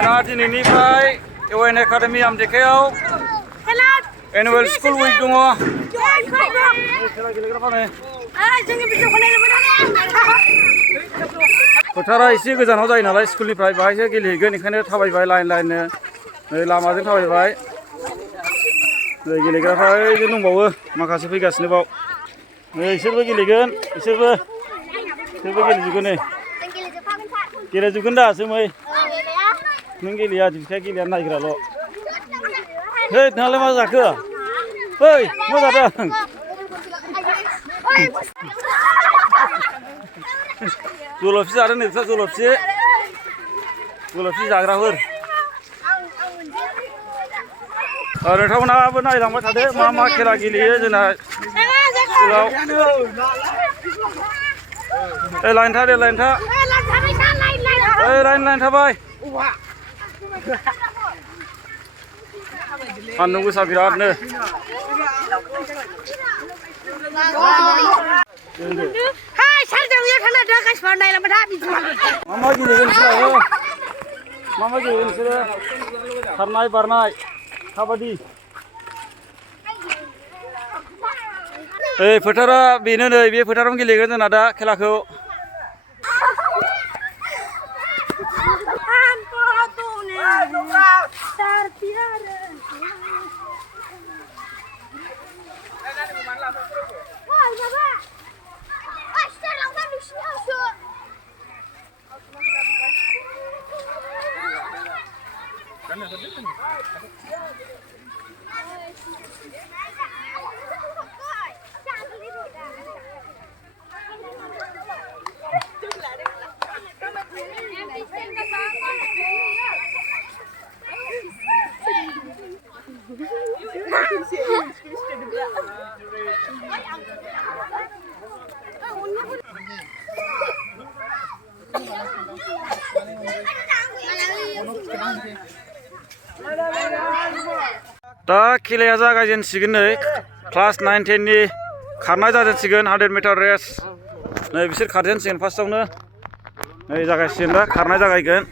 जोंना दिनैनिफ्राय इउएन academy आमटेकायाव annual school उइक दङ। खेला गेलेग्राफोरा फोथारा एसे गोजानाव जायो नालाय स्कुलनिफ्राय बाहायसो गेलेहैगोन ओंखायनो थाबायबाय लाइन लाइननो नै लामाजों थाबायबाय। नै गेलेग्राफ्रा ओइजों दंबावो माखासे फैगासिनो बाव नै बिसोरबो गेलेगोन बिसोरबो गेलेजोबगोन नै गेलेजोबगोन दा जोमै नों गेलेया बिफाया गेलेया नायग्राल'। है नोंहालाय मा जाखो? ओइ मा जादों? जलफि जादों नै बिस्रा जलफि जाग्राफोर। नोंथांमोनहाबो नायलांबाय थादो मा मा खेला गेलेयो जोंना स्कुलाव। लाइन था दे लाइन था लाइन थाबाय। सान्दुं गोसा बिरादनो। मा गेलेगोन नोंसोरो? मा गेलेगोन नोंसोरो? खारनाय बारनाय काबादि। फोथारा बेनो नै बे फोथारावनो गेलेगोन जोंना दा खेलाखौ। दा खेलाया जागायजेनसिगोन नै क्लास 9, 10 नि खारनाय जाजेनसिगोन 100 मिटार रेस। नै बिसोर खारजेनसिगोन फार्स्टआवनो नै जागायसिगोन दा खारनाय जागायगोन।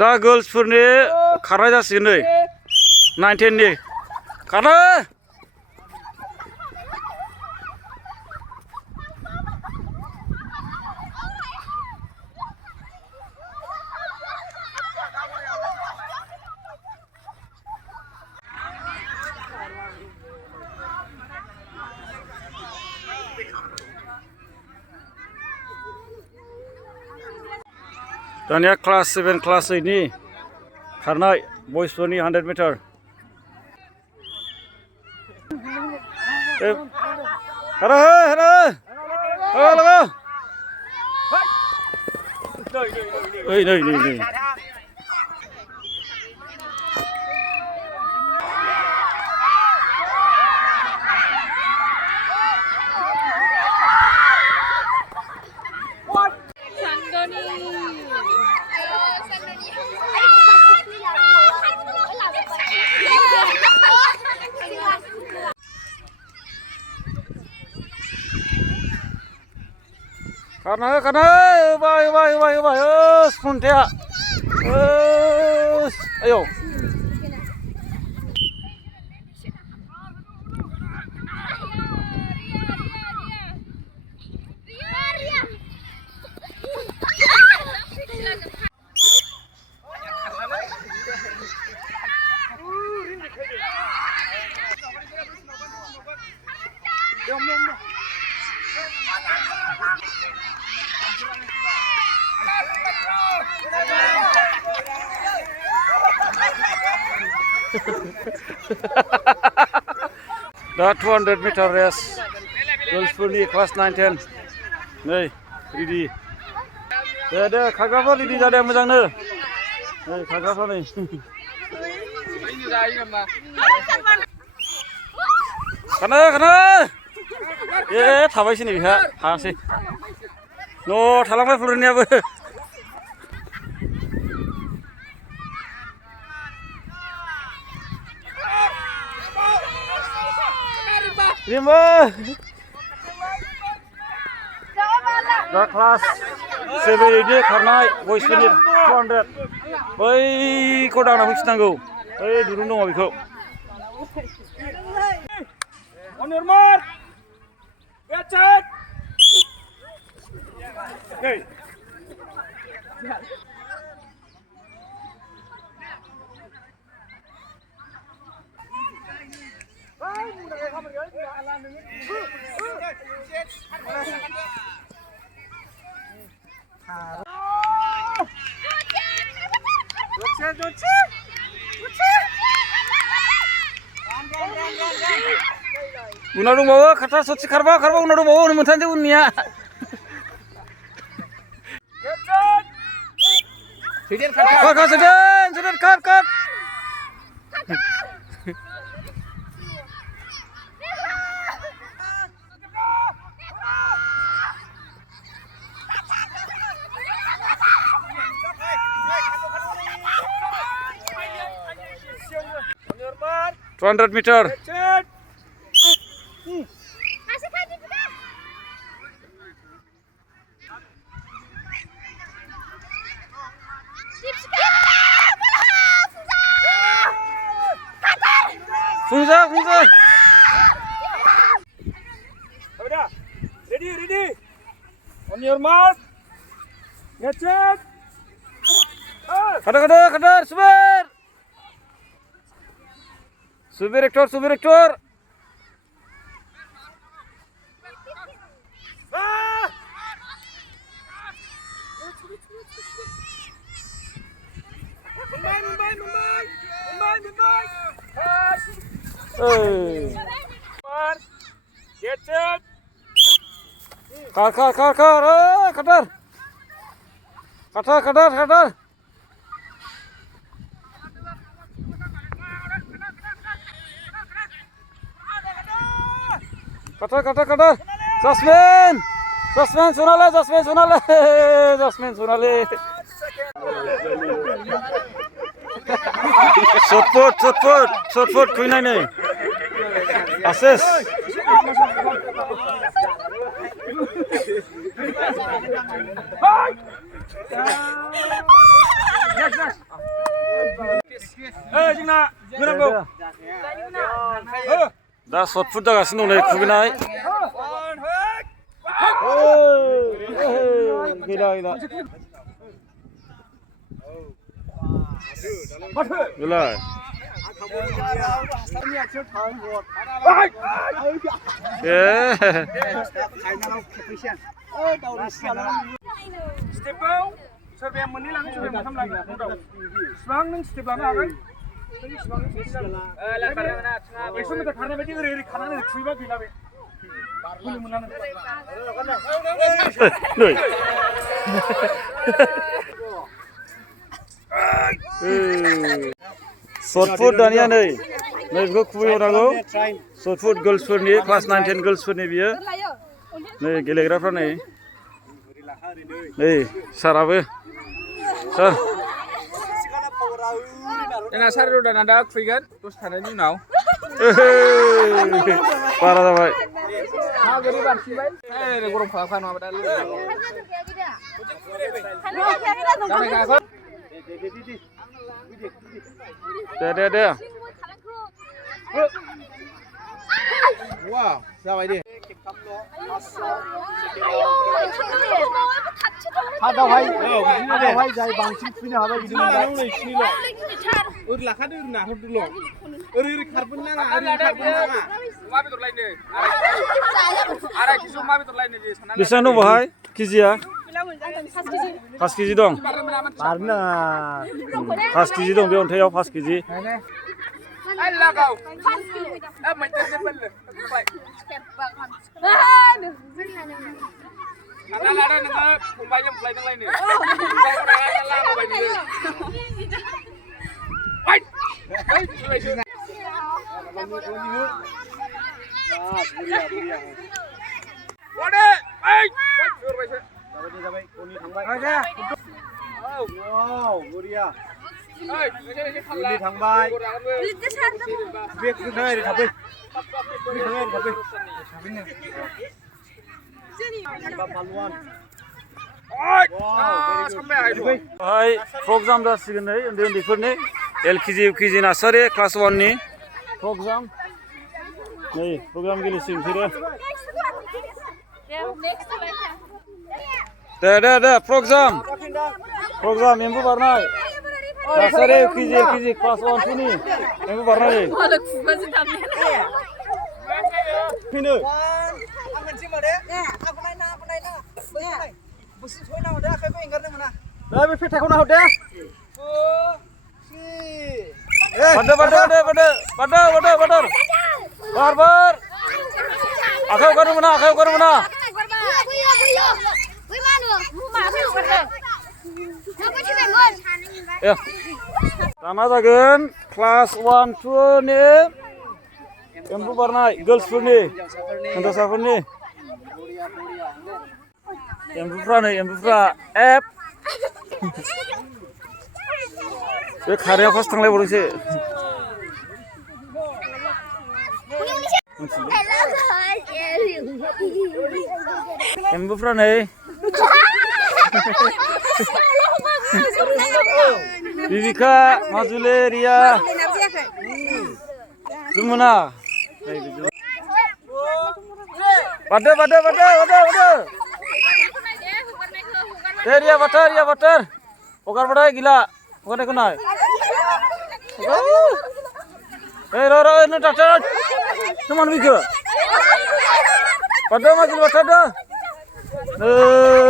दा गर्ल्सफोरनि खारनाय जासिगोन नै 9, 10 नि खारनो। दानिया क्लास 7, क्लास 8 नि खारनाय बयसफोरनि 100 मिटार। नै karena baik sepuntia ayo दा 200 मिटार रेस गर्ल्सफोरनि क्लास 9, 10 नै रेडि दे खारग्राफोर रेडि जादों मोजांनो नै खारग्राफोर नै खारनो थाबायसै नै बेहा हायासै न' थालांबाय फुलुनियाबो। Rimba. दा क्लास 7 8 खारनाय बयसफोरनि 400 बैखौ दांना फैफिननांगौ बै दुरुं दङ बेखौ On your mark. Get set. Hey. उनाव दंबावो खाथा सथि खारबा उनाव दंबावो मोनथामसो उननिया खार On your mark. 200 meter. Get set. Fungsa. Ready. On your mark. Get set. Kadar, subir rektor. Get set. Kadar. Kadar. Jasmine, Sonale. Short foot, Queen Nine. Assess. Hey, Jingna, go. दा short foot जागासिनो दं नै खुबैनाय गैला स्टेपआव सोरबाया मोननै लाङो सोरबाया मोनथाम लाङो बेसेबां नों स्टेप लानो हागोन एकस' मिटार खारनाय बायदि ओरै खारनानै खुबैबा गैला बे बोलो मोना शर्ट फुट दानिया नै बेखौ खुबैहरनांगौ शर्ट फुट गर्ल्सफोरनि क्लास 9 10 गर्ल्सफोरनि बियो नै गेलेग्राफ्रा नै साराबो सार जोंना सार रदाना दा खुबैगोन दसे थानायनि उनाव बारा जाबाय गोदै बारसिनबाय गरम खालामखा नङाबा दा दे वाव जाबाय दे हादावहाय जाय बांसिन खुबैनो हाबाय बिदिनो ओरै लाखादो ओरै नाहरदोल' ओरै खारबोनो नाङा अमा बेदर लायनो आराय केजि अमा बेदर लायनो जे सानना बेसेबां दं बाहाय केजिया 5 केजि दं 5 केजि दं बे अन्थायाव 5 केजि Đi thằng bay. Biết cái này đi thằng bay. Biết cái này thằng bay. Thằng bay luôn. program जासिगोन नै उन्दै उन्दैफोरनि LKG UKG नार्सारि क्लास 1 नि program नै program गेलेसिगोन बिसोरो दे program एम्बु बारनाय नार्सारि UKG LKG क्लास 1 2 नि एम्बु बारनाय फैनो आं मोनसे मादे आंखौ नायना बोसोर सय नांगौ दे आखाइखौ एंगारनो मोना Đây bên phía thằng nào đấy? Badar. Bar. Akhau karo mana? Ya. Tana jagoan kelas 1 2 ni empu barnai girls foodni. Hindasafoorni. Empuफ्रा F बे खाराया फार्स्ट थांलायबावदोंसो एम्बुफ्रा नै बिबिका माजुले रिया जुमुना बादो रिया butter Pokar pada gila, pokar aku naik. Ro, ini tak cuman bigo. Pada magil baca dah.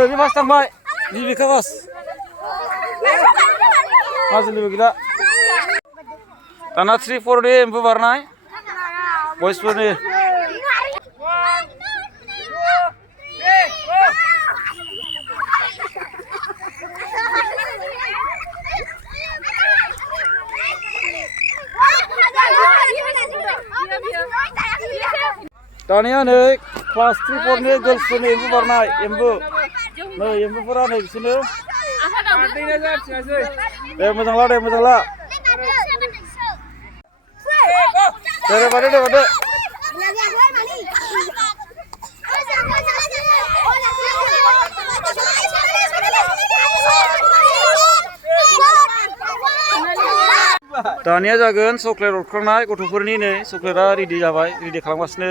Ini mas tambah, ini bigo mas. Masih lebih gila. Tanah 3-4 ni empu warna, boys pun ni. Tania ni kelas 3-4 ni girls ni embu warna embu pura ni sini. Macam lah. Pada. Tania jagoan coklat orkrangnaय गथ'फोरनि नै चकलेटआ ready जाबाय ready खालामगासिनो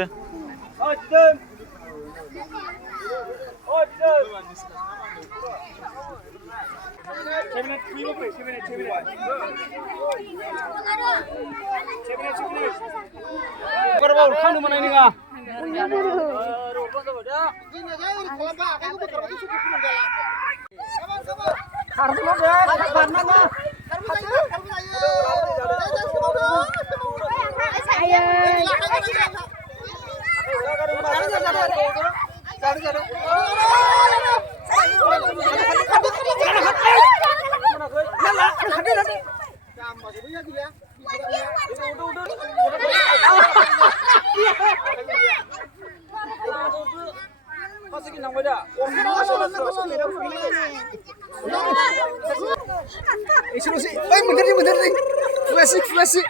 Flasi.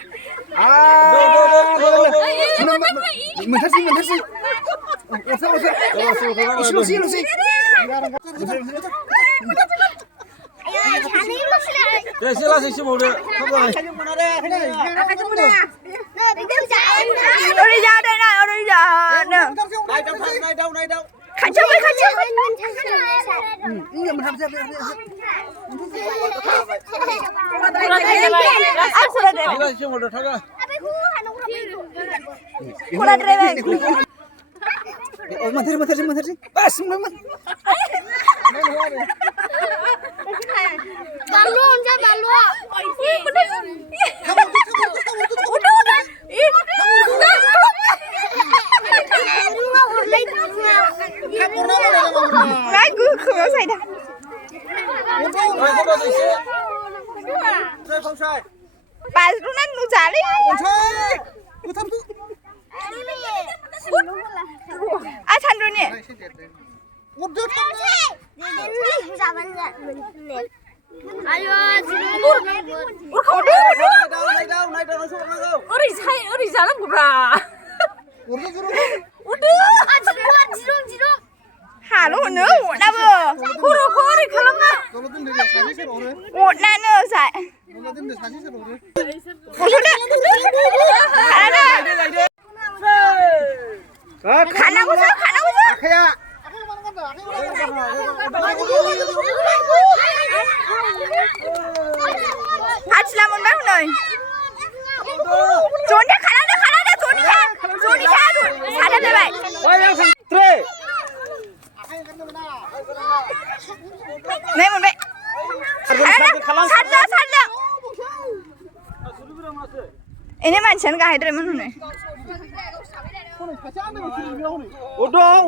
हाल' होनो अरनाबो खर'खौ ओरै खालामना अरनानो खानांगौसो आखाया हाथिला मोनबाय हनै ज'निया खालामदो ज'निया सादा फैबाय नै मोनबाय सारदों ini मानसियानो गाहायद्रायमोन हनै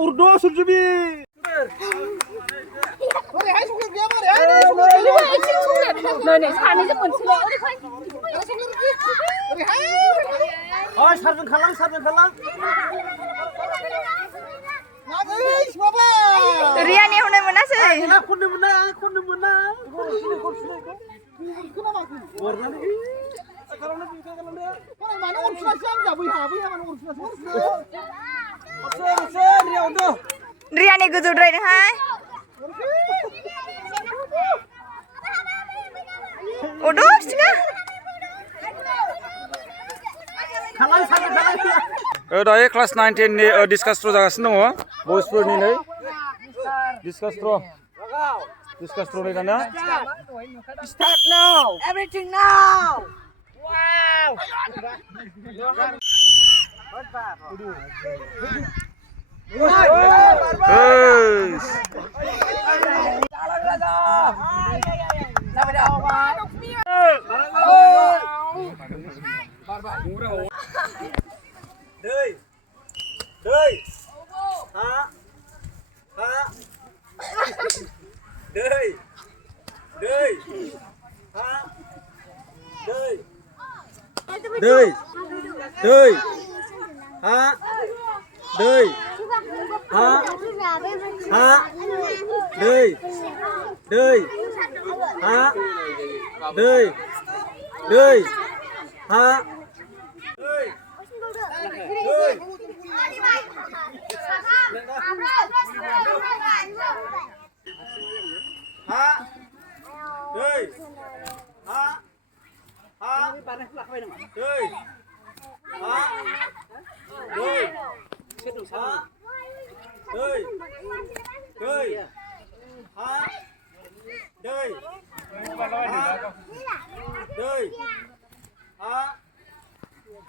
urdo surjubi sarjun kalang Riani hनै मोनासै खननो मोना Riani गोजौद्रायनोहाय उदुस थिगा दायो क्लास 9 10 नि डिसकास थ्र जागासिनो दङ बयसफोरनि नै डिसकास थ्र नै दाना Start now. Everything now. Wow.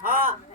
Ha